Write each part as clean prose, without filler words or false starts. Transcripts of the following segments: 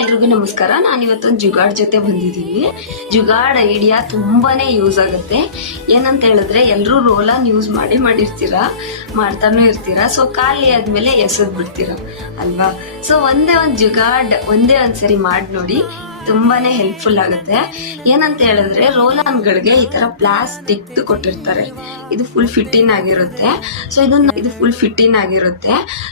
ಎಲ್ರಿಗೂ ನಮಸ್ಕಾರ. ನಾನು ಇವತ್ತೊಂದು ಜುಗಾಡ್ ಜೊತೆ ಬಂದಿದ್ದೀನಿ. ಜುಗಾಡ್ ಐಡಿಯಾ ತುಂಬಾನೇ ಯೂಸ್ ಆಗುತ್ತೆ. ಏನಂತ ಹೇಳಿದ್ರೆ ಎಲ್ರು ರೋಲಾನ್ ಯೂಸ್ ಮಾಡಿರ್ತೀರಾ, ಮಾಡ್ತಾನೂ ಇರ್ತೀರಾ. ಸೊ ಖಾಲಿ ಆದ್ಮೇಲೆ ಎಸೆದ್ ಬಿಡ್ತೀರಾ ಅಲ್ವಾ. ಸೊ ಒಂದೇ ಒಂದ್ಸರಿ ಮಾಡಿ ನೋಡಿ, ತುಂಬಾನೇ ಹೆಲ್ಪ್ಫುಲ್ ಆಗುತ್ತೆ. ಏನಂತ ಹೇಳಿದ್ರೆ ರೋಲಾನ್ಗಳಿಗೆ ಈ ತರ ಪ್ಲಾಸ್ಟಿಕ್ ಕೊಟ್ಟಿರ್ತಾರೆ. ಇದು ಫುಲ್ ಫಿಟ್ಟಿನ್ ಆಗಿರುತ್ತೆ.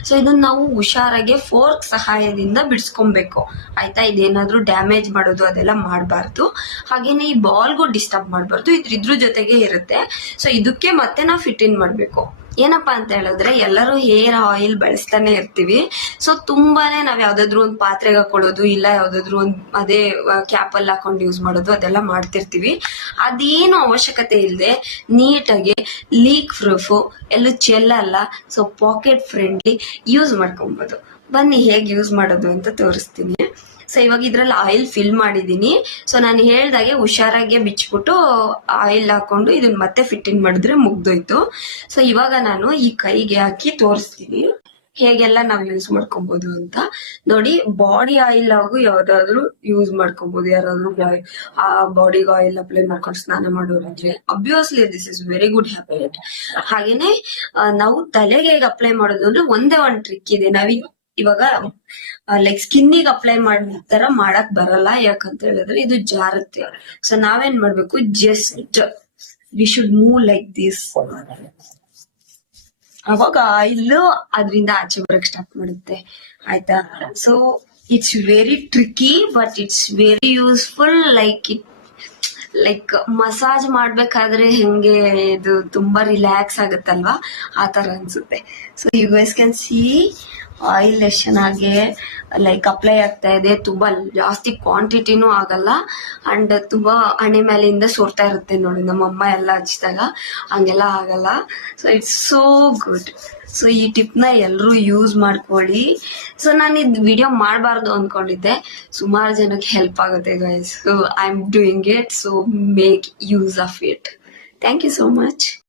ಸೊ ಇದನ್ನ ನಾವು ಹುಷಾರಾಗಿ ಫೋರ್ಕ್ ಸಹಾಯದಿಂದ ಬಿಡಿಸ್ಕೊಬೇಕು ಆಯ್ತಾ. ಇದೇನಾದ್ರೂ ಡ್ಯಾಮೇಜ್ ಮಾಡೋದು ಅದೆಲ್ಲ ಮಾಡಬಾರ್ದು. ಹಾಗೇನೆ ಈ ಬಾಲ್ಗೂ ಡಿಸ್ಟರ್ಬ್ ಮಾಡಬಾರ್ದು. ಇದ್ರ ಜೊತೆಗೆ ಇರುತ್ತೆ. ಸೊ ಇದಕ್ಕೆ ಮತ್ತೆ ನಾವು ಫಿಟ್ಟಿನ್ ಮಾಡ್ಬೇಕು. ಏನಪ್ಪಾ ಅಂತ ಹೇಳಿದ್ರೆ ಎಲ್ಲರೂ ಹೇರ್ ಆಯಿಲ್ ಬಳಸ್ತಾನೆ ಇರ್ತೀವಿ. ಸೊ ತುಂಬಾನೇ ನಾವ್ ಯಾವ್ದಾದ್ರು ಒಂದು ಪಾತ್ರೆಗೆ ಹಾಕೊಳ್ಳೋದು, ಇಲ್ಲ ಯಾವ್ದಾದ್ರು ಒಂದು ಅದೇ ಕ್ಯಾಪ್ ಅಲ್ಲಿ ಹಾಕೊಂಡು ಯೂಸ್ ಮಾಡೋದು ಅದೆಲ್ಲ ಮಾಡ್ತಿರ್ತೀವಿ. ಅದೇನು ಅವಶ್ಯಕತೆ ಇಲ್ಲದೆ ನೀಟಾಗಿ ಲೀಕ್ ಪ್ರೂಫ್, ಎಲ್ಲೂ ಚೆಲ್ಲಲ್ಲ, ಸೊ ಪಾಕೆಟ್ ಫ್ರೆಂಡ್ಲಿ ಯೂಸ್ ಮಾಡ್ಕೊಬಹುದು. ಬನ್ನಿ ಹೇಗೆ ಯೂಸ್ ಮಾಡೋದು ಅಂತ ತೋರಿಸ್ತೀನಿ. ಸೊ ಇವಾಗ ಇದ್ರಲ್ಲಿ ಆಯಿಲ್ ಫಿಲ್ ಮಾಡಿದೀನಿ. ಸೊ ನಾನು ಹೇಳ್ದಾಗೆ ಹುಷಾರಾಗೆ ಬಿಚ್ಬಿಟ್ಟು ಆಯಿಲ್ ಹಾಕೊಂಡು ಇದನ್ನ ಮತ್ತೆ ಫಿಟ್ಟಿಂಗ್ ಮಾಡಿದ್ರೆ ಮುಗ್ದೋಯ್ತು. ಸೊ ಇವಾಗ ನಾನು ಈ ಕೈಗೆ ಹಾಕಿ ತೋರಿಸ್ತೀನಿ ಹೇಗೆಲ್ಲ ನಾವು ಯೂಸ್ ಮಾಡ್ಕೊಬಹುದು ಅಂತ. ನೋಡಿ, ಬಾಡಿ ಆಯಿಲ್ ಹಾಗೂ ಯಾವ್ದಾದ್ರು ಯೂಸ್ ಮಾಡ್ಕೊಬಹುದು. ಯಾರಾದ್ರೂ ಬಾಡಿಗೆ ಆಯಿಲ್ ಅಪ್ಲೈ ಮಾಡ್ಕೊಂಡು ಸ್ನಾನ ಮಾಡೋರಂದ್ರೆ obviously this is very good habit. ಹಾಗೇನೆ ನಾವು ತಲೆಗೆ ಹೇಗೆ ಅಪ್ಲೈ ಮಾಡೋದು ಅಂದ್ರೆ ಒಂದೇ ಒಂದು ಟ್ರಿಕ್ ಇದೆ. ಇವಾಗ ಲೈಕ್ ಸ್ಕಿನ್ನಿಗೆ ಅಪ್ಲೈ ತರ ಮಾಡಕ್ ಬರಲ್ಲ. ಯಾಕಂತ ಹೇಳಿದ್ರೆ ಇದು ಜಾರುತ್ತೆ. ಸೊ ನಾವೇನ್ ಮಾಡ್ಬೇಕು, just we should move like this. ಅವಾಗ ಆಯಿಲ್ ಅದರಿಂದ ಆಚೆ ಬರಕ್ ಸ್ಟಾರ್ಟ್ ಮಾಡುತ್ತೆ ಆಯ್ತಾ. So it's very tricky but it's very useful. Like massage ಮಾಡ್ಬೇಕಾದ್ರೆ ಹೆಂಗೆ ಇದು ತುಂಬಾ ರಿಲ್ಯಾಕ್ಸ್ ಆಗುತ್ತಲ್ವಾ, ಆ ತರ ಅನ್ಸುತ್ತೆ. So you guys can see oil ಎಷ್ಟು ಚೆನ್ನಾಗಿ ಲೈಕ್ ಅಪ್ಲೈ ಆಗ್ತಾ ಇದೆ. ತುಂಬಾ ಜಾಸ್ತಿ ಕ್ವಾಂಟಿಟಿನೂ ಆಗಲ್ಲ ಅಂಡ್ ತುಂಬಾ ಹಣೆ ಮೇಲಿಂದ ಸೋರ್ತಾ ಇರುತ್ತೆ. ನೋಡಿ, ನಮ್ಮಮ್ಮ ಎಲ್ಲ ಹಚ್ಚಿದಾಗ ಹಂಗೆಲ್ಲ ಆಗಲ್ಲ. So it's so good. So ಈ ಟಿಪ್ ನ ಎಲ್ರು ಯೂಸ್ ಮಾಡ್ಕೊಳ್ಳಿ. ಸೊ ನಾನು ಇದು ವಿಡಿಯೋ ಮಾಡಬಾರ್ದು ಅನ್ಕೊಂಡಿದ್ದೆ, ಸುಮಾರು ಜನಕ್ಕೆ ಹೆಲ್ಪ್ ಆಗುತ್ತೆ guys. So I am doing it. So make use of it. Thank you so much.